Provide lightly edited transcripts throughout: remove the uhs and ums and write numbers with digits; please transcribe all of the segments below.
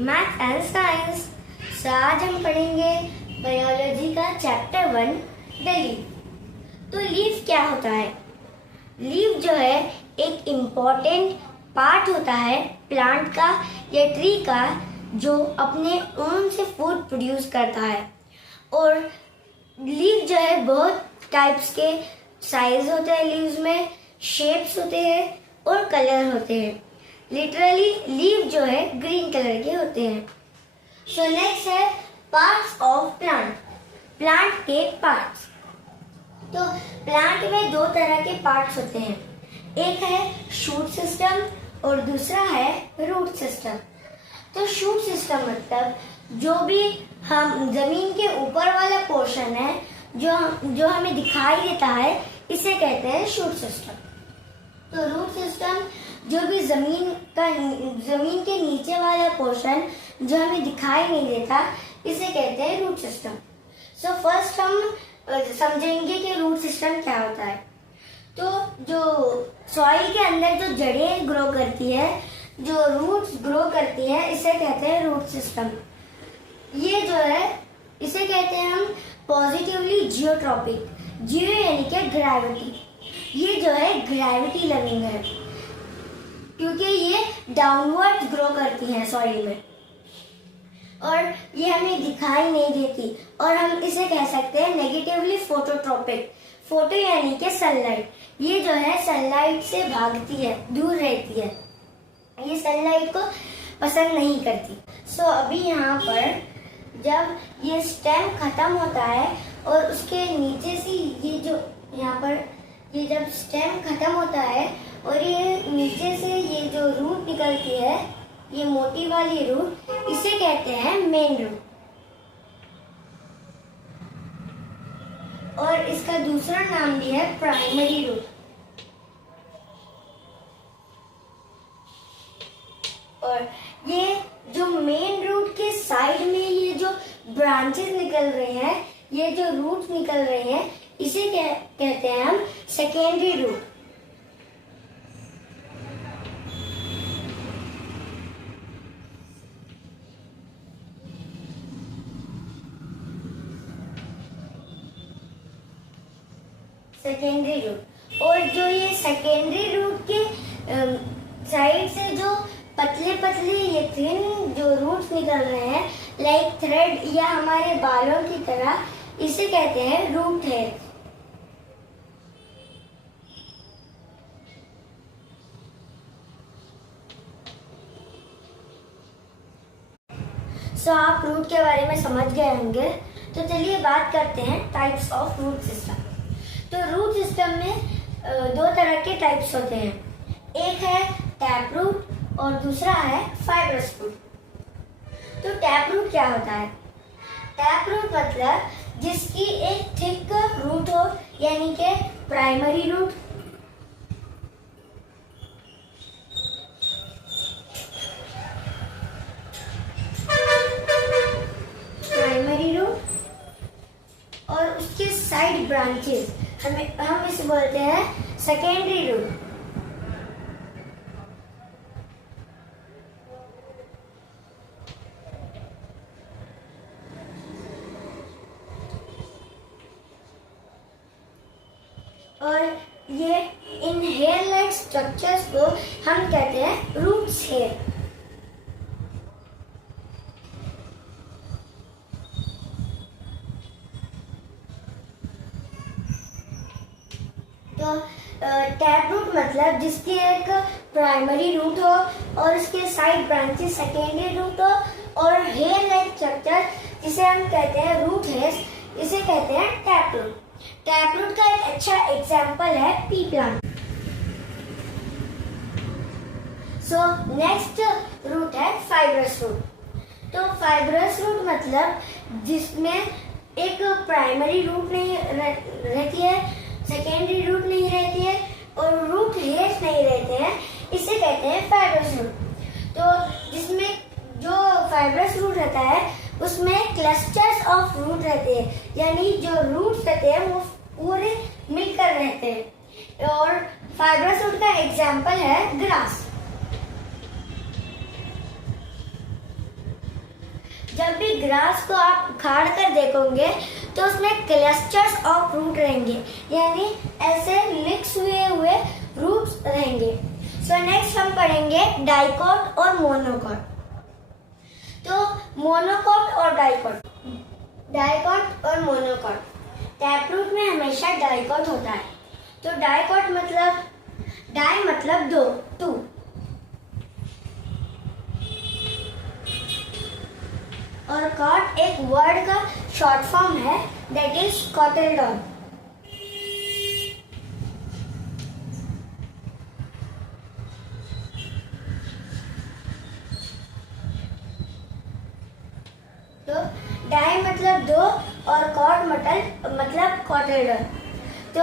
Math and science. तो आज हम पढ़ेंगे बायोलॉजी का चैप्टर 1 द लीफ। तो लीफ क्या होता है? लीफ जो है एक इम्पॉर्टेंट पार्ट होता है प्लांट का या ट्री का, जो अपने ओन से फूड प्रोड्यूस करता है। और लीफ जो है बहुत टाइप्स के साइज होते हैं, लीव्स में शेप्स होते हैं और कलर होते हैं। लिटरली लीफ जो है ग्रीन कलर के होते हैं। सो नेक्स्ट है पार्ट्स ऑफ प्लांट। प्लांट के पार्ट्स। तो प्लांट में दो तरह के पार्ट्स होते हैं, एक है शूट सिस्टम और दूसरा है रूट सिस्टम। तो शूट सिस्टम मतलब जो भी हम जमीन के ऊपर वाला पोर्शन है जो हमें दिखाई देता है, इसे कहते हैं शूट सिस्टम। तो रूट सिस्टम जो भी जमीन के नीचे वाला पोर्शन जो हमें दिखाई नहीं देता, इसे कहते हैं रूट सिस्टम। सो फर्स्ट हम समझेंगे कि रूट सिस्टम क्या होता है। तो जो सॉइल के अंदर जो जड़ें ग्रो करती है, जो रूट्स ग्रो करती है, इसे कहते हैं रूट सिस्टम। ये जो है इसे कहते हैं हम पॉजिटिवली जियोट्रॉपिक। जियो यानी कि ग्रेविटी। ये जो है ग्रेविटी लविंग है क्योंकि ये डाउनवर्ड ग्रो करती है सॉइल में और ये हमें दिखाई नहीं देती। और हम इसे कह सकते हैं नेगेटिवली फोटोट्रोपिक। फोटो यानी कि सनलाइट। ये जो है सनलाइट से भागती है, दूर रहती है, ये सनलाइट को पसंद नहीं करती। सो अभी यहाँ पर जब ये स्टेम खत्म होता है और उसके नीचे से ये जो यहाँ पर ये जब स्टेम खत्म होता है और ये नीचे से ये जो रूट निकलती है, ये मोटी वाली रूट, इसे कहते हैं मेन रूट। और इसका दूसरा नाम भी है प्राइमरी रूट। और ये जो मेन रूट के साइड में ये जो ब्रांचेस निकल रहे हैं, ये जो रूट्स निकल रहे हैं, इसे कहते हैं हम सेकेंडरी रूट। Secondary root. और जो ये सेकेंडरी रूट के साइड से जो पतले पतले ये थिन जो रूट्स निकल रहे हैं, लाइक थ्रेड या हमारे बालों की तरह, इसे कहते हैं रूट हेयर। सो आप रूट के बारे में समझ गए होंगे। तो चलिए बात करते हैं टाइप्स ऑफ रूट सिस्टम। तो रूट सिस्टम में दो तरह के टाइप्स होते हैं, एक है टैप रूट और दूसरा है फाइब्रस रूट। तो टैप रूट क्या होता है? टैप रूट मतलब जिसकी एक थिक रूट हो, यानी कि प्राइमरी रूट। प्राइमरी रूट और उसके साइड ब्रांचेस, हम इसे बोलते हैं सेकेंडरी रूट। और ये इन हेयर लाइक स्ट्रक्चर्स को हम कहते हैं रूट्स हेयर। तो टैप रूट मतलब जिसकी एक प्राइमरी रूट हो और उसके साइड ब्रांचेस सेकेंडरी रूट हो और हेयर लाइक स्ट्रक्चर जिसे हम कहते हैं रूट हेयर्स, इसे कहते हैं टैप रूट। टैप रूट का एक अच्छा एग्जाम्पल है pea plant. So next root है फाइब्रस रूट। तो फाइब्रस रूट मतलब जिसमें एक प्राइमरी रूट नहीं रहती है, सेकेंडरी रूट नहीं रहती है और रूट हेयर्स नहीं रहते हैं, इसे कहते हैं फाइब्रस रूट। तो जिसमें जो फाइब्रस रूट रहता है उसमें क्लस्टर्स ऑफ रूट रहते हैं, यानी जो रूट्स रहते हैं वो पूरे मिलकर रहते हैं। और फाइब्रस रूट का एग्जाम्पल है ग्रास। जब भी ग्रास को आप उखाड़ कर देखोगे तो उसमें क्लस्टर्स ऑफ रूट रहेंगे, यानी ऐसे मिक्स हुए हुए रूट्स रहेंगे। सो नेक्स्ट हम पढ़ेंगे डाइकोट और मोनोकोट। तो मोनोकोट और डाइकोट, डाइकोट और मोनोकोट, टैपरूट में हमेशा डाइकोट होता है। तो डाइकोट मतलब, डाई मतलब दो, टू, और कॉट एक वर्ड का शॉर्ट फॉर्म है, दैट इज कॉटिलडॉन। तो डाई मतलब दो और कॉट मतलब कॉटिलडॉन। तो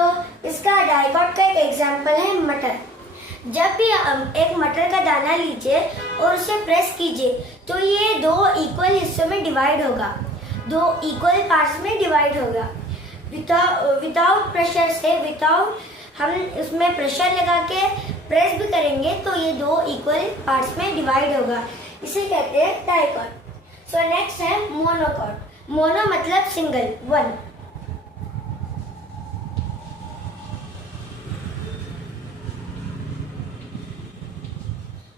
इसका डाइकोट का एक एग्जाम्पल है मटर। जब भी एक मटर का दाना लीजिए और उसे प्रेस कीजिए तो ये दो इक्वल हिस्सों में डिवाइड होगा, दो इक्वल पार्ट्स में डिवाइड होगा। विदाउट प्रेशर से, विदाउट हम उसमें प्रेशर लगा के प्रेस भी करेंगे तो ये दो इक्वल पार्ट्स में डिवाइड होगा, इसे कहते हैं डाइकोट। सो नेक्स्ट है मोनोकोट। मोनो मतलब सिंगल, वन,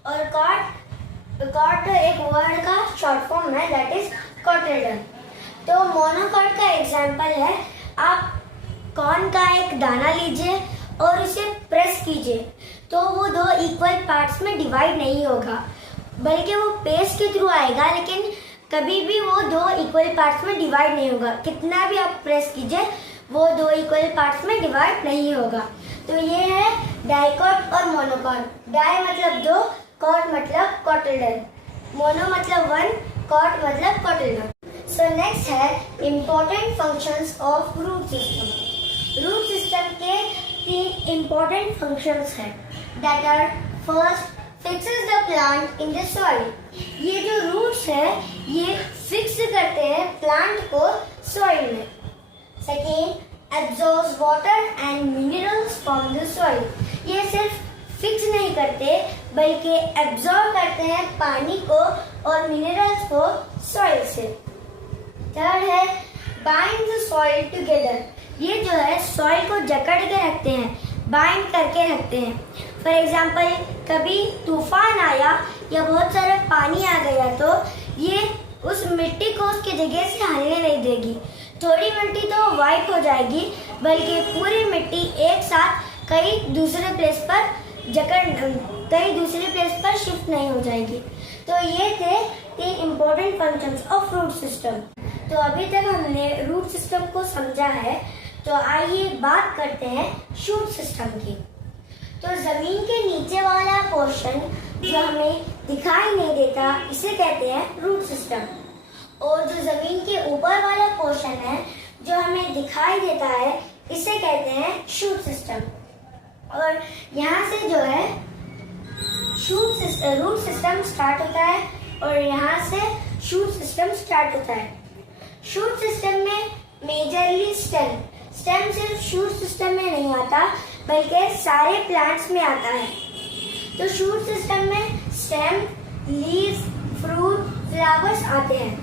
और कॉट एक वर्ड का शॉर्ट फॉर्म है, दैट इज कॉटिलडॉन। तो मोनोकॉट का एग्जांपल है, आप कॉर्न का एक दाना लीजिए और उसे प्रेस कीजिए तो वो दो इक्वल पार्ट्स में डिवाइड नहीं होगा, बल्कि वो पेस्ट के थ्रू आएगा, लेकिन कभी भी वो दो इक्वल पार्ट्स में डिवाइड नहीं होगा। कितना भी आप प्रेस कीजिए वो दो इक्वल पार्ट्स में डिवाइड नहीं होगा। तो ये है डाइकोट और मोनोकॉट। डाई मतलब दो, कॉट मतलब कॉटिलडॉन, मोनो मतलब वन, कॉट मतलब कॉटिलडॉन। सो नेक्स्ट है important functions of root system. Root system के तीन इम्पोर्टेंट फंक्शंस हैं, that are first fixes the plant in the soil. ये जो रूट्स है ये फिक्स करते हैं प्लांट को सॉइल में। Second absorbs water and minerals from the soil. ये सिर्फ फिक्स नहीं करते बल्कि एब्जॉर्ब करते हैं पानी को और मिनरल्स को सॉइल से। थर्ड है बाइंड द सॉइल टुगेदर। ये जो है सॉइल को जकड़ के रखते हैं, बाइंड करके रखते हैं। फॉर एग्जाम्पल कभी तूफान आया या बहुत सारा पानी आ गया तो ये उस मिट्टी को उसकी जगह से हिलने नहीं देगी। थोड़ी मिट्टी तो वाइप हो जाएगी, बल्कि पूरी मिट्टी एक साथ कहीं दूसरे प्लेस पर शिफ्ट नहीं हो जाएगी। तो ये थे तीन important functions of root system. तो अभी तक हमने रूट सिस्टम को समझा है, तो आइए बात करते हैं शूट सिस्टम की। तो जमीन के नीचे वाला पोर्शन जो हमें दिखाई नहीं देता इसे कहते हैं रूट सिस्टम, और जो जमीन के ऊपर वाला पोर्शन है जो हमें दिखाई देता है इसे कहते हैं शूट सिस्टम। और यहाँ से जो है रूट सिस्टम स्टार्ट होता है और यहाँ से शूट सिस्टम स्टार्ट होता है। शूट सिस्टम में मेजरली स्टेम सिर्फ शूट सिस्टम में नहीं आता बल्कि सारे प्लांट्स में आता है। तो शूट सिस्टम में स्टेम, लीव्स, फ्रूट, फ्लावर्स आते हैं।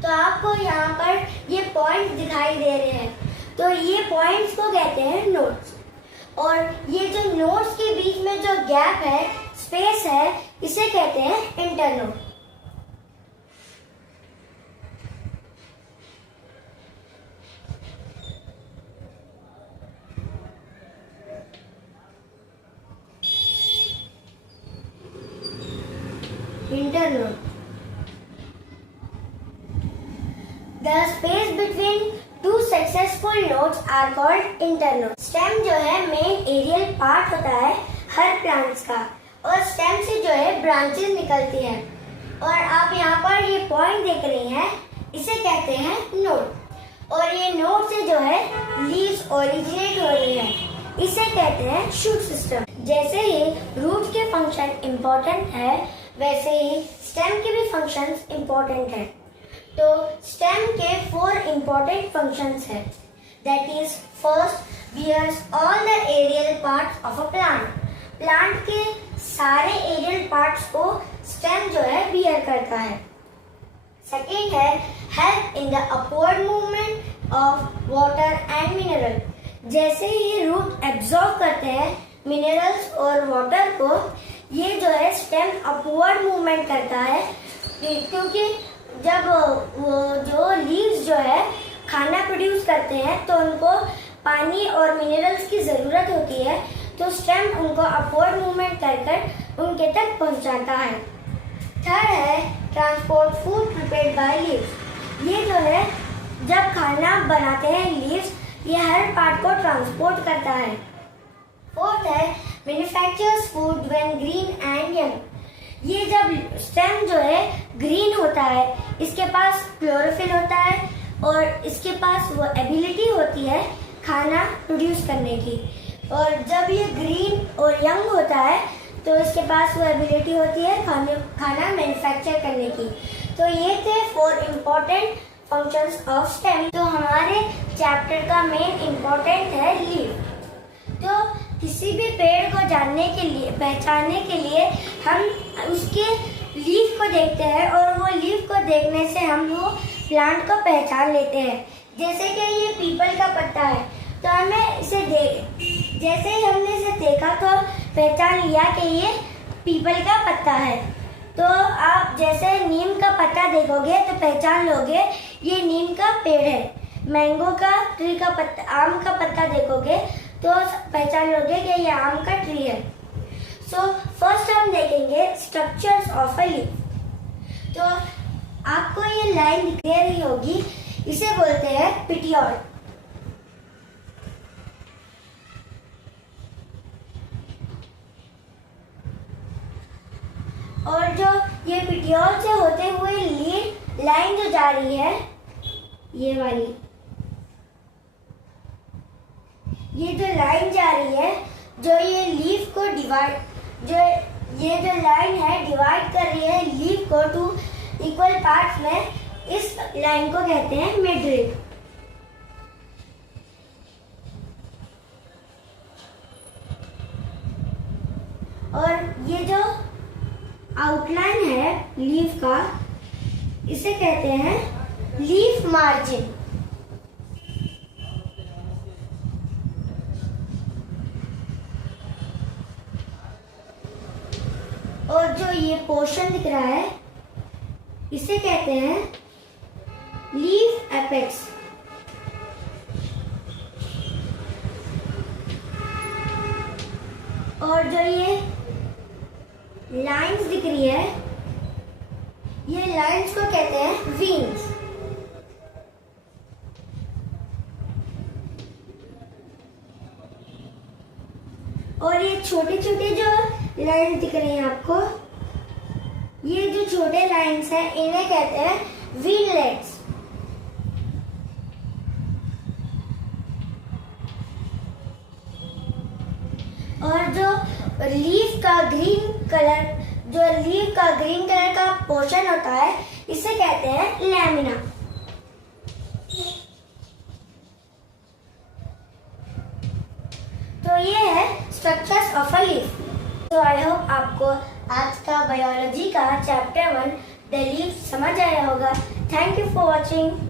तो आपको यहाँ पर ये पॉइंट दिखाई दे रहे हैं, तो ये पॉइंट्स को कहते हैं नोड्स। और ये जो नोड्स के बीच में जो गैप है, स्पेस है, इसे कहते हैं internode. Internode. The space between two successful nodes are called internode. Stem जो है मेन एरियल पार्ट होता है हर प्लांट्स का, और स्टेम से जो है ब्रांचेस निकलती हैं। और आप यहाँ पर ये पॉइंट देख रही हैं, इसे कहते हैं नोड। और ये नोड से जो है लीव्स ओरिजिनेट हो रही हैं, इसे कहते हैं शूट सिस्टम। जैसे ही रूट के फंक्शन इम्पोर्टेंट है, वैसे ही स्टेम के भी फंक्शंस इम्पोर्टेंट हैं। तो स्टेम के 4 इम्पोर्टेंट फंक्शंस हैं, that is first bears all the aerial parts of a plant. Plant के सारे एरियल पार्ट्स को स्टेम जो है बियर करता है। सेकेंड है help in the upward movement of water and mineral. जैसे ये रूट एब्जॉर्ब करते हैं मिनरल्स और वाटर को, ये जो है स्टेम अपवर्ड मूवमेंट करता है, क्योंकि जब वो जो लीव्स जो है खाना प्रोड्यूस करते हैं तो उनको पानी और मिनरल्स की ज़रूरत होती है, तो स्टेम उनको अपवर्ड मूवमेंट कर कर उनके तक पहुंचाता है। थर्ड है transport food prepared by leaves. ये जो है जब खाना बनाते हैं लीव्स, ये हर पार्ट को ट्रांसपोर्ट करता है। फोर्थ है manufactures food when green and young. ये जब स्टेम जो है ग्रीन होता है, इसके पास क्लोरोफिल होता है और इसके पास वो एबिलिटी होती है खाना प्रोड्यूस करने की, और जब ये ग्रीन और यंग होता है तो इसके पास वो एबिलिटी होती है खाना मैन्युफैक्चर करने की। तो ये थे 4 इम्पोर्टेंट फंक्शंस ऑफ स्टेम। तो हमारे चैप्टर का मेन इम्पोर्टेंट है लीफ। तो किसी भी पेड़ को जानने के लिए, पहचानने के लिए हम उसके लीफ को देखते हैं, और वो लीफ को देखने से हम वो प्लांट को पहचान लेते हैं। जैसे कि ये पीपल का पत्ता है, तो हमें इसे जैसे ही हमने इसे देखा तो पहचान लिया कि ये पीपल का पत्ता है। तो आप जैसे नीम का पत्ता देखोगे तो पहचान लोगे ये नीम का पेड़ है। मैंगो का ट्री का पत्ता, आम का पत्ता देखोगे तो पहचान लोगे कि ये आम का ट्री है। सो फर्स्ट हम देखेंगे स्ट्रक्चर्स ऑफ अ लीफ। तो आपको ये लाइन दिख रही होगी, इसे बोलते हैं पिटियोल। और जो ये पिटियोल से होते हुए लीड लाइन जो जा रही है, ये वाली, ये जो लाइन जा रही है, जो ये लीफ को डिवाइड, जो ये जो लाइन है डिवाइड कर रही है लीफ को 2 इक्वल पार्ट्स में, इस लाइन को कहते हैं मिडरिब। और ये जो आउटलाइन है लीफ का, इसे कहते हैं लीफ मार्जिन। और जो ये पोर्शन दिख रहा है, इसे कहते हैं लीफ एपेक्स। और जो ये लाइंस दिख रही है, ये लाइंस को कहते हैं वीन्स। और ये छोटे छोटे जो लाइंस दिख रही हैं आपको, ये जो छोटे लाइंस हैं इन्हें कहते हैं वीनलेट्स। और जो लीफ का ग्रीन कलर, जो लीफ का ग्रीन कलर का पोर्शन होता है, इसे कहते हैं लैमिना। तो ये है स्ट्रक्चर्स ऑफ अ लीफ। तो आई होप आपको आज का बायोलॉजी का चैप्टर 1 द लीफ समझ आया होगा। Thank you for watching.